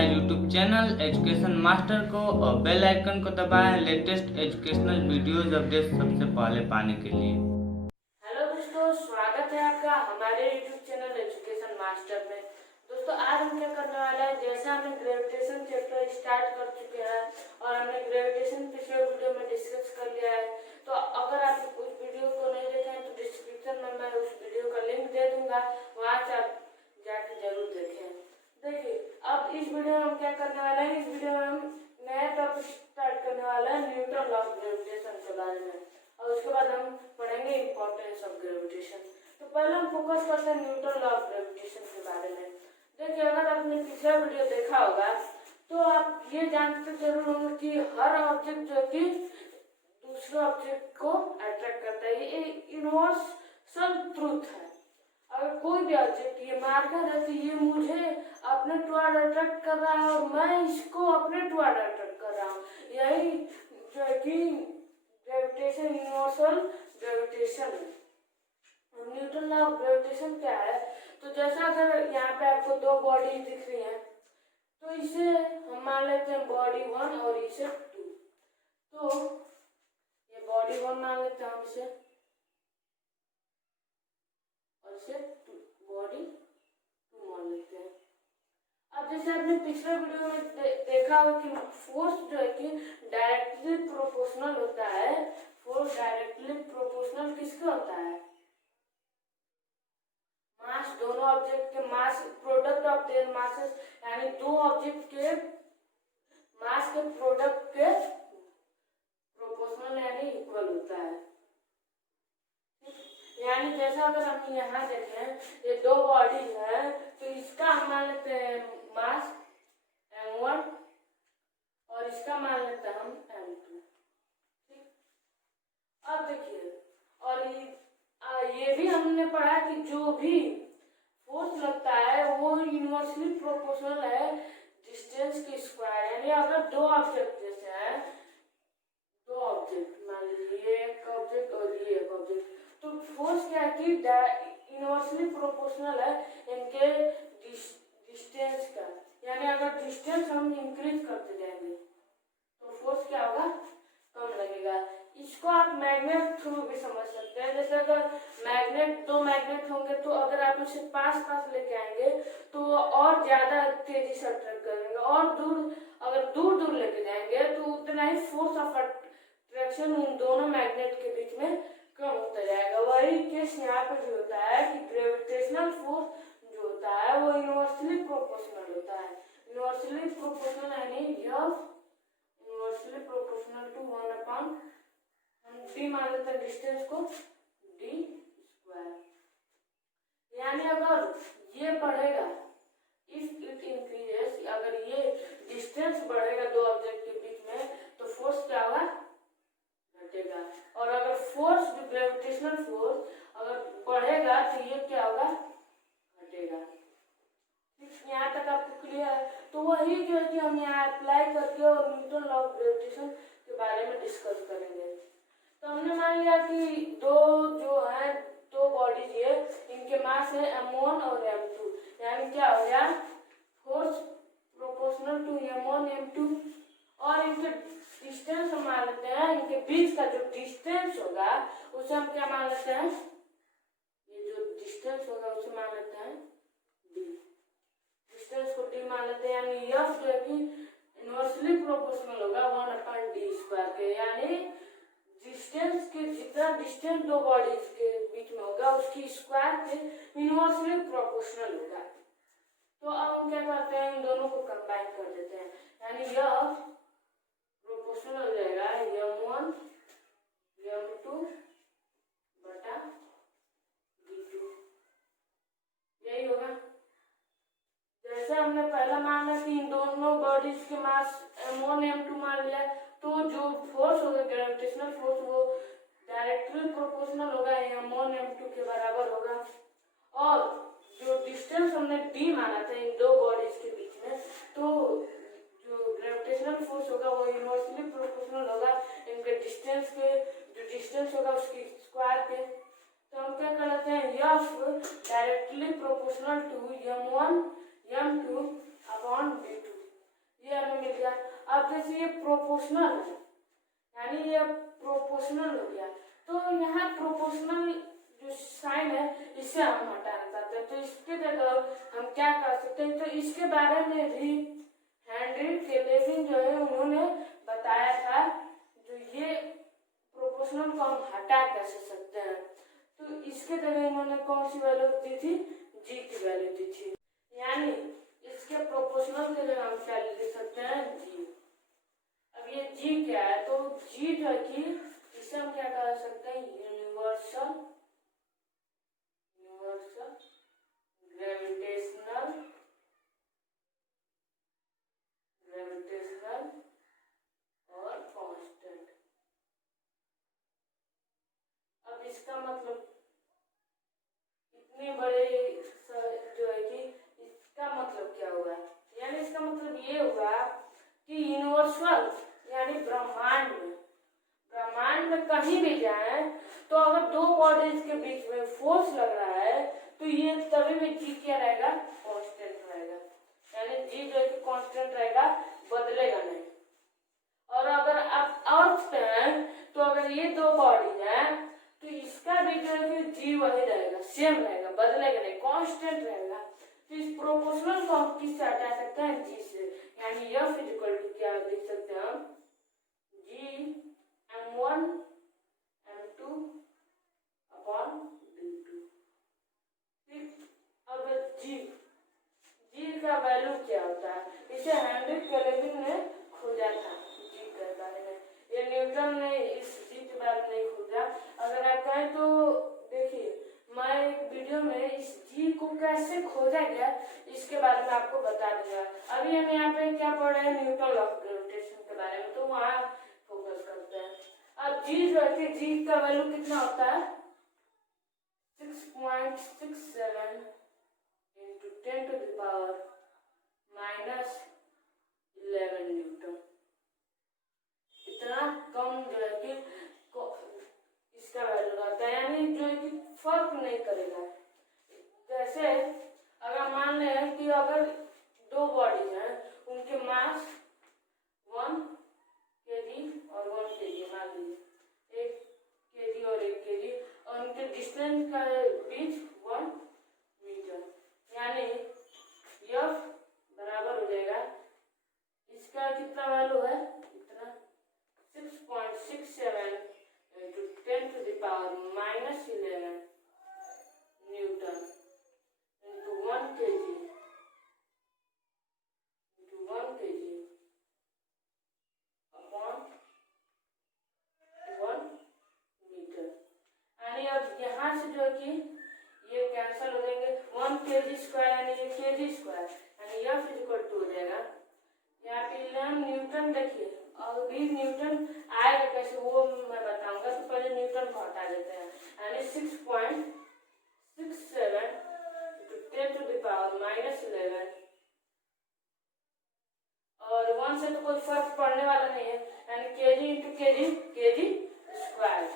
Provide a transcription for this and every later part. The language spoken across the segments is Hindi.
हमारे यूट्यूब चैनल एजुकेशन मास्टर को और बेल आइकन को दबाएं लेटेस्ट एजुकेशनल वीडियोस अपडेट सबसे पहले पाने के लिए। हेलो दोस्तों, स्वागत है आपका हमारे यूट्यूब चैनल एजुकेशन मास्टर में। दोस्तों आज हम क्या करने वाले हैं, जैसे हमने ग्रेविटेशन चैप्टर स्टार्ट कर चुके हैं और हमने ग्रेविटेशन पिछले वीडियो में डिस्कस कर लिया है। तो अगर आप उस वीडियो को नहीं देखे हैं तो डिस्क्रिप्शन में मैं उस वीडियो का लिंक दे दूंगा, वहाँ से आप जाके जरूर देखें। देखिए अब इस वीडियो में हम क्या करने वाले हैं, इस वीडियो में हम नया टॉपिक स्टार्ट करने वाले हैं न्यूटन लॉ ऑफ ग्रेविटेशन के बारे में, और उसके बाद हम पढ़ेंगे इंपॉर्टेंस ऑफ ग्रेविटेशन। तो पहले हम फोकस करते हैं न्यूटन लॉ ऑफ ग्रेविटेशन के बारे में। देखिए अगर आपने पिछला वीडियो देखा होगा तो आप ये जानते जरूर होंगे कि हर ऑब्जेक्ट जो कि दूसरे ऑब्जेक्ट को अट्रैक्ट करता है, ये यूनिवर्सल ट्रूथ है। अगर कोई भी ऑब्जेक्ट ये मार्कर है तो ये मुझे अपने टुवर्ड अट्रैक्ट कर रहा है और मैं इसको अपने टुवर्ड अट्रैक्ट कर रहा हूँ। यही जो है कि ग्रेविटेशन, यूनिवर्सल ग्रेविटेशन है। न्यूटन लॉ ऑफ ग्रेविटेशन क्या है, तो जैसा अगर यहाँ पे आपको दो बॉडी दिख रही है तो इसे हम मान लेते हैं बॉडी 1 और इसे 2। तो ये बॉडी 1 मान लेते हैं हम इसे, और इसे बॉडी 2 मान लेते हैं। अब जैसे आपने पिछले वीडियो में देखा हो कि फोर्स जो है कि डायरेक्टली प्रोपोर्शनल होता है। फोर्स डायरेक्टली प्रोपोर्शनल किसके होता है? मास, दोनों ऑब्जेक्ट के मास, प्रोडक्ट ऑफ देयर मासेस, यानी दो ऑब्जेक्ट के मास के प्रोडक्ट के प्रोपोर्शनल यानी इक्वल होता है। यानी जैसा अगर हम यहाँ देखें, ये दो बॉडीज है तो इसका हम मान लेते हैं मास m1 और इसका मान लेते हैं हम m2। ठीक, अब देखिए और ये भी हमने पढ़ा कि जो भी फोर्स लगता है वो यूनिवर्सली प्रोपोर्शनल है डिस्टेंस के स्क्वायर। यानी अगर दो ऑब्जेक्ट जैसे हैं, दो ऑब्जेक्ट मान लीजिए एक ऑब्जेक्ट और ये एक ऑब्जेक्ट, तो फोर्स क्या है कि यूनिवर्सली प्रोपोर्शनल है इनके डिस्टेंस का। यानी अगर डिस्टेंस हम इंक्रीज करते जाएंगे तो फोर्स क्या होगा, कम लगेगा। इसको आप मैग्नेट थ्रू भी समझ सकते हैं। जैसे अगर मैग्नेट, दो मैग्नेट होंगे तो अगर आप उसे पास पास लेके आएंगे तो और ज्यादा तेजी से अट्रैक्ट करेंगे, और दूर अगर दूर दूर लेके जाएंगे तो उतना ही फोर्स ऑफ अट्रैक्शन उन दोनों मैग्नेट के बीच में कम होता जाएगा। वही केस यहाँ पे भी होता है कि ग्रेविटेशनल फोर्स जो होता है वो यूनिवर्सली प्रोपोर्शनल होता है। यूनिवर्सली प्रोपोर्शनल यानी यूनिवर्सली प्रोपोर्शनल टू 1 अपॉन, हम डी मान लेते हैं डिस्टेंस को, डी स्क्वायर। यानी अगर ये बढ़ेगा, इफ इट इंक्रीजेस, अगर ये डिस्टेंस बढ़ेगा दो ऑब्जेक्ट के बीच में तो फोर्स क्या होगा, घटेगा। और अगर फोर्स, जो ग्रेविटेशनल फोर्स अगर बढ़ेगा तो ये क्या होगा, घटेगा। यहाँ तक आपको क्लियर है? तो वही जो है कि हम यहाँ अप्लाई करके और न्यूटन लॉ ऑफ ग्रेविटेशन के बारे में डिस्कस करेंगे। तो हमने मान लिया कि दो जो है, दो बॉडीज है, इनके मास है m1 और m2। यानी क्या हो गया, force proportional to m1 m2, और इनके डिस्टेंस हम मान लेते हैं, इनके बीच का जो डिस्टेंस होगा उसे हम क्या मान लेते हैं, ये जो डिस्टेंस होगा उसे मान लेते हैं d। डिस्टेंस को d मान लेते हैं। यानी f जो है कि इनवर्सली प्रोपोर्शनल होगा 1 अपॉन d स्क्वायर के। यानी डिस्टेंस के जितना डिस्टेंस दो बॉडीज के बीच में होगा उसकी स्क्वायर के इनवर्सली प्रोपोर्शनल होगा। तो अब हम क्या करते हैं, इन दोनों को कंबाइन कर देते हैं। यानी यह प्रोपोर्शनल हो जाएगा m1 m2 बटा d2, यही होगा। जैसे हमने पहला माना कि इन दोनों बॉडीज के मास m1 m2 मान लिया, तो जो फोर्स होगा ग्रेविटेशनल फोर्स वो डायरेक्टली प्रोपोर्शनल होगा, m1 m2 के बराबर होगा। और जो डिस्टेंस हमने d माना था इन दो बॉडीज के बीच में, तो जो ग्रेविटेशनल फोर्स होगा वो यूनिवर्सली प्रोपोर्शनल होगा इनके डिस्टेंस के, जो डिस्टेंस होगा उसकी स्क्वायर के। तो हम क्या कर लेते हैं, f directly proportional to m1 m2 upon d2। ये प्रोपोर्शनल है, यानी ये प्रोपोर्शनल हो गया। तो यहाँ प्रोपोर्शनल जो साइन है इसे हम हटाना चाहते हैं, तो इसके जगह हम क्या कर सकते हैं, तो इसके बारे में भी हेनरी केल्विन जो है उन्होंने बताया था, जो ये प्रोपोर्शनल को हम हटा कैसे सकते हैं। तो इसके जगह इन्होंने कौन सी वैल्यू दी थी, जी की वैल्यू दी थी, यानी इसके प्रोपोर्शनल के जगह हम क्या लिख सकते हैं, जी। अब ये जी क्या है, तो जी जो है कि इसे हम क्या कर सकते हैं, यूनिवर्सल ग्रेविटेशनल और कांस्टेंट। अब इसका मतलब इतने बड़े जो है कि इसका मतलब क्या हुआ, यानी इसका मतलब ये हुआ कि यूनिवर्सल यानी ब्रह्मांड में कहीं भी जाए तो अगर दो बॉडीज के बीच में फोर्स लग रहा है तो ये तभी भी जी क्या रहेगा, कांस्टेंट रहेगा, यानी जी जो है कि कांस्टेंट रहेगा, बदलेगा नहीं। और अगर आप अर्थ पे हैं तो अगर ये दो बॉडी है तो इसका भी जो है कि जी वही रहेगा, सेम रहेगा, बदलेगा नहीं, कांस्टेंट रहेगा। तो इस प्रोपोर्शनल को हम किससे हटा सकते हैं, जी से, यानी F इक्वल टू क्या लिख सकते हैं हम, जी m1 m2 अपॉन d2। अब जी का वैल्यू क्या होता है, इसे हेनरी केल्विन ने खोजा था जी के बारे में, ये न्यूटन ने इस जी के बारे में नहीं खोजा। अगर आप कहें तो देखिए मैं एक वीडियो में इस जी को कैसे खोजा गया इसके बारे में आपको बता दूंगा। अभी हम यहाँ पे क्या पढ़ रहे हैं, न्यूटन लॉ ऑफ ग्रेविटेशन के बारे में, तो वहाँ फोकस करते हैं। अब जी जो है, जी का वैल्यू कितना होता है, 6.67 into 10 to the power minus 11 Newton. इतना कम जो है कि इसका वैल्यू रहता है, यानी जो है कि फर्क नहीं करेगा। जैसे अगर मान लें कि अगर दो बॉडी हैं, उनके मास 1 kg और 1 kg, मान लीजिए 1 kg और 1 kg, और उनके डिस्टेंस का बीच 1 मीटर, यानी F बराबर हो जाएगा, इसका कितना वैल्यू है, इतना 6.67 into 10 to the power minus 11 newton into 1 kg upon 1 metre. यानी अब यहाँ से जो है कि ये कैंसिल हो जाएंगे, 1 kg स्क्वायर यानी ये kg स्क्वायर, यानी F इक्वल टू हो जाएगा, यहाँ पे 11 न्यूटन। देखिए अभी न्यूटन आएगा कैसे वो मैं बताऊंगा, तो पहले न्यूटन को हटा देते हैं, यानी 6.67 10 to the power minus 11, और 1 से तो कोई फर्क पड़ने वाला नहीं है, यानी kg इंटू kg स्क्वायर।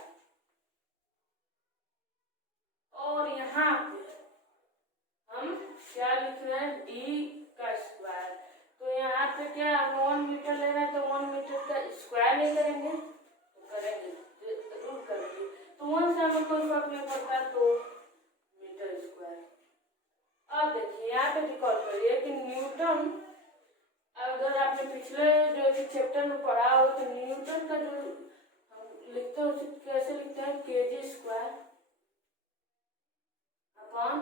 और यहाँ पे हम क्या लिख रहे हैं, d का स्क्वायर। तो यहाँ पे क्या हम 1 मीटर ले रहे हैं, तो 1 मीटर का स्क्वायर नहीं करेंगे, तो करेंगे रूट करेंगे, तो 1 से हमें कोई फर्क नहीं पड़ता, तो मीटर स्क्वायर। अब देखिए यहाँ पे रिकॉर्ड करिए कि न्यूटन, अगर आपने पिछले जो चैप्टर में पढ़ा हो तो न्यूटन का जो हम लिखते हैं उसे कैसे लिखते हैं, kg square upon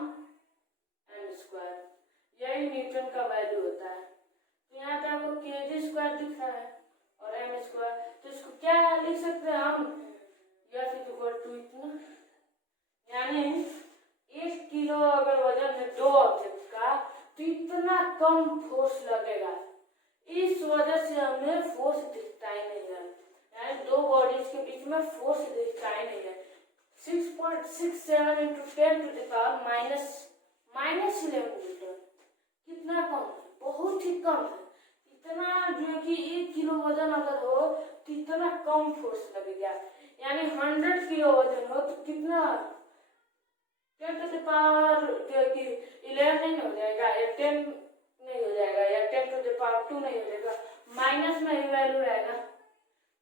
m square, यही न्यूटन का वैल्यू होता है। तो यहाँ पे आपको kg स्क्वायर दिख रहा है और m स्क्वायर, तो इसको क्या लिख सकते हैं हम, F इक्वल टू इतना, यानी 1 किलो अगर वजन है दो ऑब्जेक्ट का तो इतना कम फोर्स लगेगा, इस वजह से हमें फोर्स दिखता ही नहीं है, यानी दो बॉडीज के बीच में फोर्स दिखता ही नहीं है। 6.67 into 10 to the power minus 11 Newton, कितना कम है, बहुत ही कम है। इतना जो है कि 1 किलो वजन अगर हो तो इतना कम फोर्स लगेगा, यानी 100 किलो वजन हो तो कितना 10 to the power जो है कि 11 नहीं हो जाएगा, या 10 नहीं हो जाएगा, या 10 to the power 2 नहीं हो जाएगा, माइनस में ही वैल्यू रहेगा।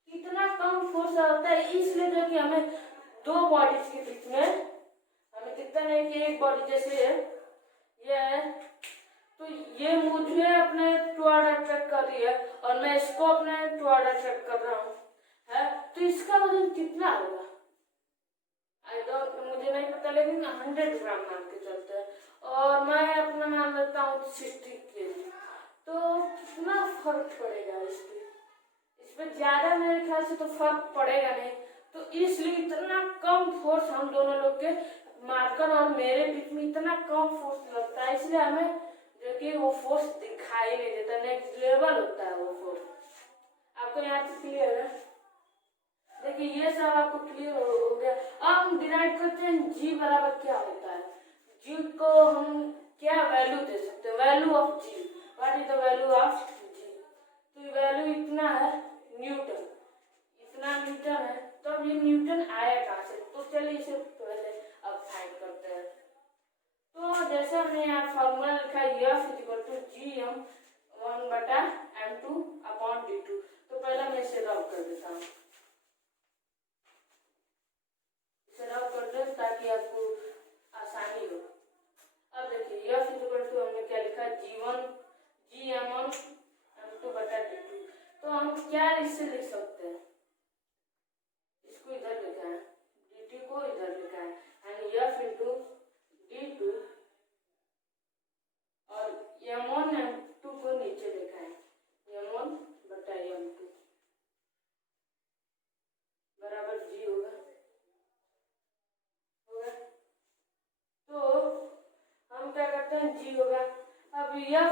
कितना कम फोर्स होता है, इसलिए जो कि हमें दो बॉडीज के बीच में हमें कितना नहीं कि एक बॉडी जैसे ये है, तो ये मुझे अपने टुवर्ड अट्रैक्ट कर रही है और मैं इसको अपने टुवर्ड अट्रैक्ट कर रहा हूँ है, तो इसका वजन कितना होगा मुझे नहीं पता, लेकिन 100 ग्राम मान के चलते हैं और मैं अपना मान लेता हूँ 60 kg। तो कितना फर्क पड़ेगा इस पे ज्यादा मेरे ख्याल से तो फर्क पड़ेगा नहीं। तो इसलिए इतना कम फोर्स हम दोनों लोग के मार्कर और मेरे बीच में इतना कम फोर्स लगता है, इसलिए हमें जो कि वो फोर्स दिखाई नहीं देता, नेक्स्ट लेवल होता है वो फोर्स। आपको यहाँ से क्लियर है? देखिए ये सब आपको क्लियर हो गया। अब हम डिराइव करते हैं जी बराबर क्या होता है। जी को हम क्या वैल्यू दे सकते हैं, value of g, what is the value of g. तो वैल्यू इतना है न्यूटन, इतना न्यूटन है। तो अब ये न्यूटन आया कहाँ से, तो चलिए इसे पहले अब फाइंड करते हैं। तो जैसे हमने यहाँ फॉर्मूला लिखा है F इक्वल टू GM1/m2/d2। तो पहले मैं इसे रब कर देता हूँ, इसे रब कर दे ताकि आपको आसानी हो। अब देखिए F इक्वल टू हमने क्या लिखा है GM1/m2/d2। तो हम क्या इससे लिख सकते हैं, इसको इधर लिखा है, dt को इधर लिखा है, यानी F इंटू d2 और m1 m2 को नीचे लिखा है m1/m2 बराबर g होगा। तो हम क्या करते हैं, g होगा। अब यह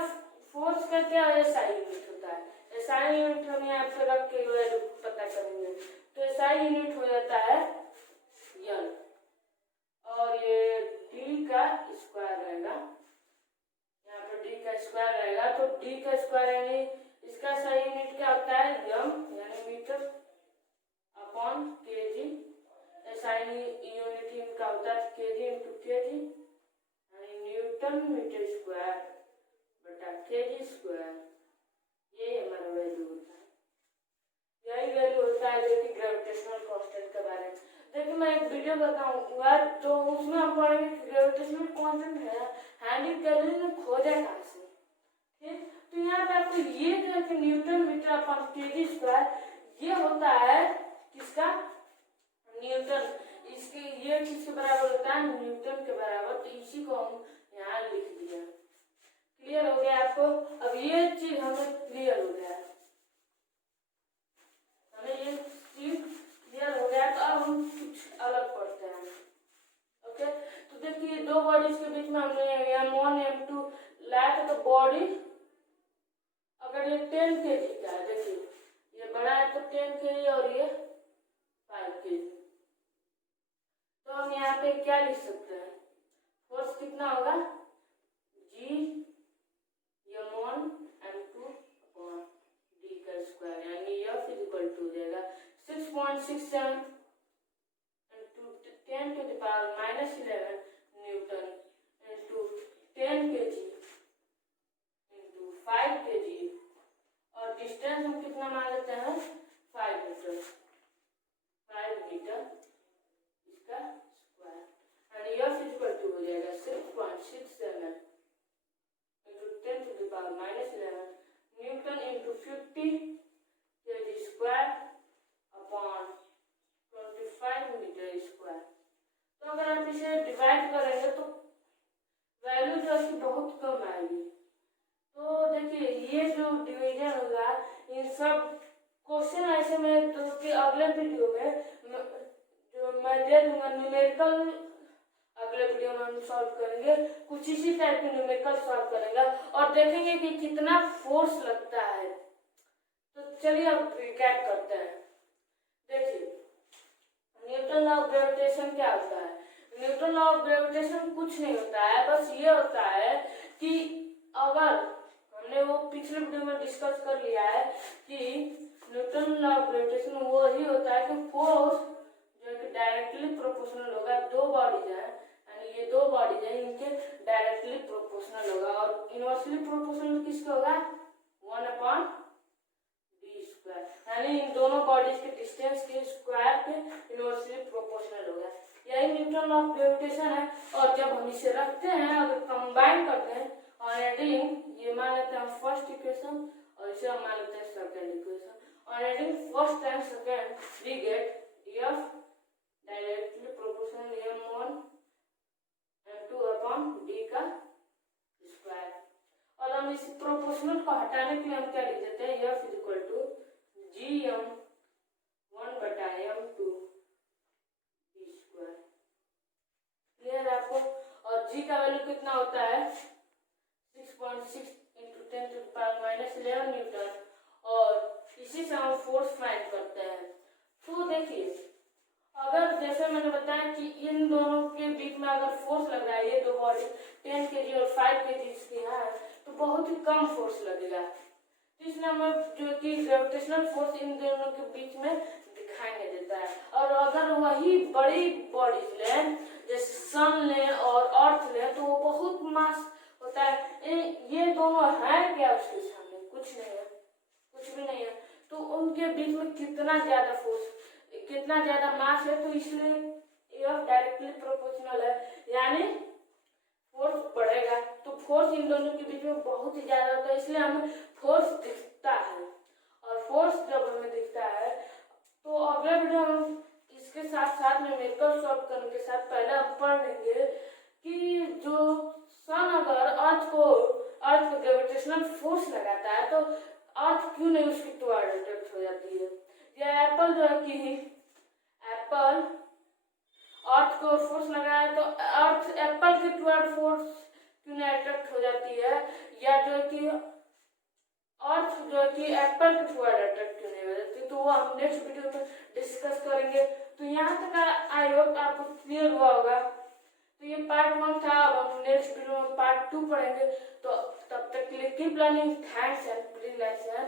फोर्स का क्या SI यूनिट होता है, SI यूनिट हम यहाँ पे रख के वैल्यू पता करेंगे। तो SI यूनिट हो जाता है N और ये d का स्क्वायर रहेगा, यहाँ पे d का स्क्वायर रहेगा। तो d का स्क्वायर यानी इसका SI यूनिट क्या होता है m यानी metre upon kg। SI unit इनका होता है kg इंटू kg यानी न्यूटन मीटर स्क्वायर बटा kg स्क्वायर। यही हमारा वैल्यू होता है, यही वैल्यू होता है जो कि ग्रेविटेशनल कांस्टेंट के बारे में। देखिए मैं एक वीडियो बताऊंगा तो उसमें हम पढ़ेंगे ग्रेविटेशनल कांस्टेंट है हैंडी कैलोरी ने खोजा कहाँ से। ठीक, तो यहाँ पे आपको ये जो है कि newton metre upon KG square ये होता है किसका, न्यूटन। इसके ये किसके बराबर होता है, न्यूटन के बराबर। तो इसी को हम यहाँ लिख दिया। क्लियर हो गया आपको? अब ये चीज हमें क्लियर हो गया, हमें ये चीज क्लियर हो गया। तो अब हम कुछ अलग पढ़ते हैं। ओके, तो देखिए दो बॉडीज के बीच में हमने m1 m2 लाया था। तो बॉडी अगर ये 10 kg का है, देखिए ये बड़ा है तो 10 kg और ये 5 kg। तो हम यहाँ पे क्या लिख सकते हैं, फोर्स कितना होगा G m1 m2 upon d का स्क्वायर यानी F इक्वल टू हो जाएगा 6.67 into 10 to the power minus 11 newton into 10 kg into 5 kg और डिस्टेंस हम कितना मान लेते हैं 5 मीटर, 5 मीटर इसका स्क्वायर यानी F इक्वल टू हो जाएगा 6.67 into 10 to the power minus 11 newton into 50 kg square upon 25 metre square. तो अगर आप इसे डिवाइड करेंगे तो वैल्यू जो है बहुत कम आएगी। तो देखिए ये जो डिवीजन होगा इन सब क्वेश्चन ऐसे में तो कि अगले वीडियो में जो मैं दे दूंगा न्यूमेरिकल, अगले वीडियो में हम सॉल्व करेंगे कुछ इसी टाइप के न्यूमेरिकल सॉल्व करेंगे और देखेंगे कि कितना फोर्स लगता है। तो चलिए अब रिकैप करते हैं। देखिए न्यूटन लॉ ऑफ ग्रेविटेशन क्या होता है, न्यूटन लॉ ऑफ ग्रेविटेशन कुछ नहीं होता है, बस ये होता है कि अगर हमने वो पिछले वीडियो में डिस्कस कर लिया है कि न्यूटन लॉ ऑफ ग्रेविटेशन वो ही होता है कि फोर्स जो कि डायरेक्टली प्रोपोर्शनल होगा, दो बॉडीज है यानी ये दो बॉडीज है इनके डायरेक्टली प्रोपोर्शनल होगा और इनवर्सली प्रोपोर्शनल किसके होगा 1/m2 स्क्वायर, यानी इन दोनों बॉडीज के डिस्टेंस के स्क्वायर के इनवर्सली प्रोपोर्शनल होगा। यही न्यूटन ऑफ ग्रेविटेशन है। और जब हम इसे रखते हैं, अगर कंबाइन करते हैं और एडिंग, ये मान लेते हैं फर्स्ट इक्वेशन और इसे हम मान लेते हैं सेकंड इक्वेशन, और adding first and second we get F directly proportional m1 m2 upon d का स्क्वायर। और हम इस प्रोपोर्शनल को हटाने के लिए हम क्या लिख देते हैं, f is equal to gm1 बटा m2 d स्क्वायर। क्लियर है आपको? और g का वैल्यू कितना होता है 6.6 इंटू 10⁻⁻11 न्यूटन, और इसी से हम फोर्स फाइंड करते हैं। तो देखिए, अगर जैसे मैंने बताया कि इन दोनों के बीच में अगर फोर्स लग रहा है, ये दो बॉडी 10 kg और 5 kg की है, तो बहुत ही कम फोर्स लगेगा। तो इसलिए हमें जो कि ग्रेविटेशनल फोर्स इन दोनों के बीच में दिखाई नहीं देता है। और अगर वही बड़ी बॉडीज लें, जैसे सन लें और अर्थ लें, तो वो बहुत मास होता है। ये दोनों है क्या उसके सामने? कुछ नहीं है, कुछ भी नहीं है। तो उनके बीच में कितना ज्यादा फोर्स, कितना ज्यादा मास है, तो इसलिए एफ डायरेक्टली प्रोपोर्शनल है, यानी फोर्स बढ़ेगा। तो फोर्स इन दोनों के बीच में बहुत ही ज्यादा होता है, इसलिए हमें फोर्स दिखता है। और फोर्स जब हमें दिखता है, तो अगले वीडियो हम इसके साथ साथ में मेथड सॉल्व करने के साथ पहले हम पढ़ लेंगे कि जो सन अगर अर्थ को ग्रेविटेशनल फोर्स लगाता है, तो अर्थ क्यों नहीं उसकी टुवर्ड अट्रैक्ट हो जाती है। ये एप्पल जो है कि एप्पल अर्थ को फोर्स लगाया, तो अर्थ एप्पल के टुवर्ड फोर्स क्यों नहीं अट्रैक्ट हो जाती है, या जो कि अर्थ जो कि एप्पल के टुवर्ड अट्रैक्ट क्यों नहीं हो जाती, तो वो हम नेक्स्ट वीडियो में डिस्कस करेंगे। तो यहाँ तक आई होप आपको क्लियर हुआ होगा। तो ये पार्ट 1 था, अब हम नेक्स्ट वीडियो में पार्ट 2 पढ़ेंगे। तो तब तक के लिए keep learning, thanks and please like share.